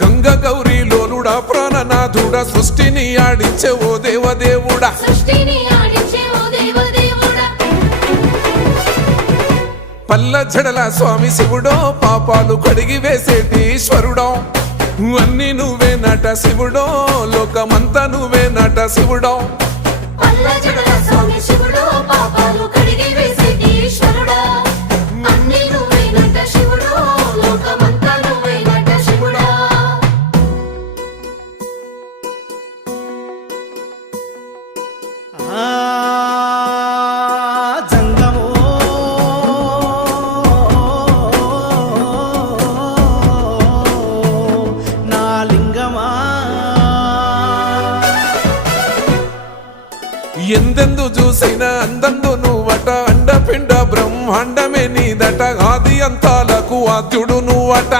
గంగ గౌరీ లోలుడా ప్రాణనాథుడా సృష్టిని ఆడించే ఓ దేవదేవుడా పల్ల జడల స్వామి శివుడో పాపాలు కడిగి వేసేటి ఈశ్వరుడో అన్ని నువ్వే నట శివుడో లోకమంతా నువ్వే నట శివుడో ఎందెందు చూసినా అందందు నువ్వట అండపిండ బ్రహ్మాండమే నీదట ఆది అంతాలకు ఆద్యుడు నువ్వట